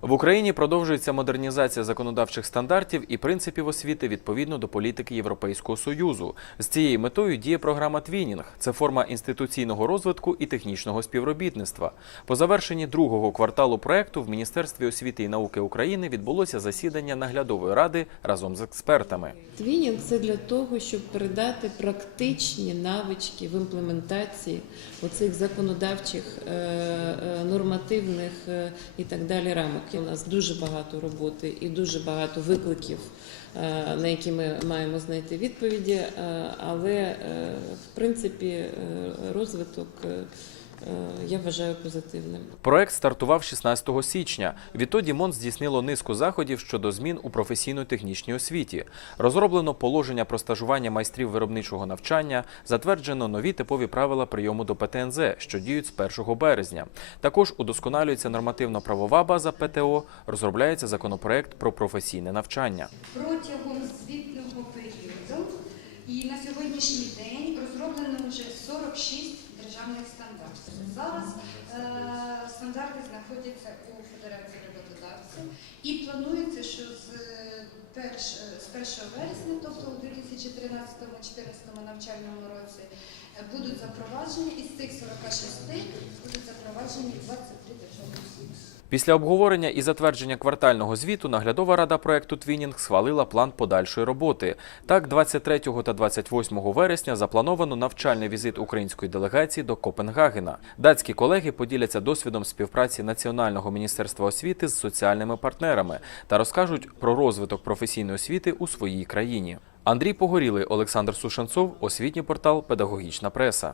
В Україні продовжується модернізація законодавчих стандартів і принципів освіти відповідно до політики Європейського союзу. З цією метою діє програма Твінінг. Це форма інституційного розвитку і технічного співробітництва. По завершенні другого кварталу проекту в Міністерстві освіти і науки України відбулося засідання наглядової ради разом з експертами. Твінінг це для того, щоб передати практичні навички в імплементації оцих законодавчих, е, е, нормативних е, і так далі рамок. У нас дуже багато роботи і дуже багато викликів, е, на які ми маємо знайти відповіді. е, Але е, в принципі розвиток я вважаю позитивним. Проект стартував 16 січня. Відтоді МОН здійснило низку заходів щодо змін у професійно-технічній освіті. Розроблено положення про стажування майстрів виробничого навчання, затверджено нові типові правила прийому до ПТНЗ, що діють з 1 березня. Також удосконалюється нормативно-правова база ПТО, розробляється законопроект про професійне навчання. Протягом звітного періоду і на сьогоднішній день розроблено вже 46 державних стандартів. Зараз е, стандарти знаходяться у Федерації роботодавців і планується, що з, е, перш, е, з 1 вересня, тобто у 2013-2014 навчальному році, е, будуть запроваджені із цих 46 будуть запроваджені 23 державних стандартів. Після обговорення і затвердження квартального звіту наглядова рада проекту Твінінг схвалила план подальшої роботи. Так, 23 та 28 вересня заплановано навчальний візит української делегації до Копенгагена. Датські колеги поділяться досвідом співпраці Національного міністерства освіти з соціальними партнерами та розкажуть про розвиток професійної освіти у своїй країні. Андрій Погорілий, Олександр Сушанцов, освітній портал Педагогічна преса.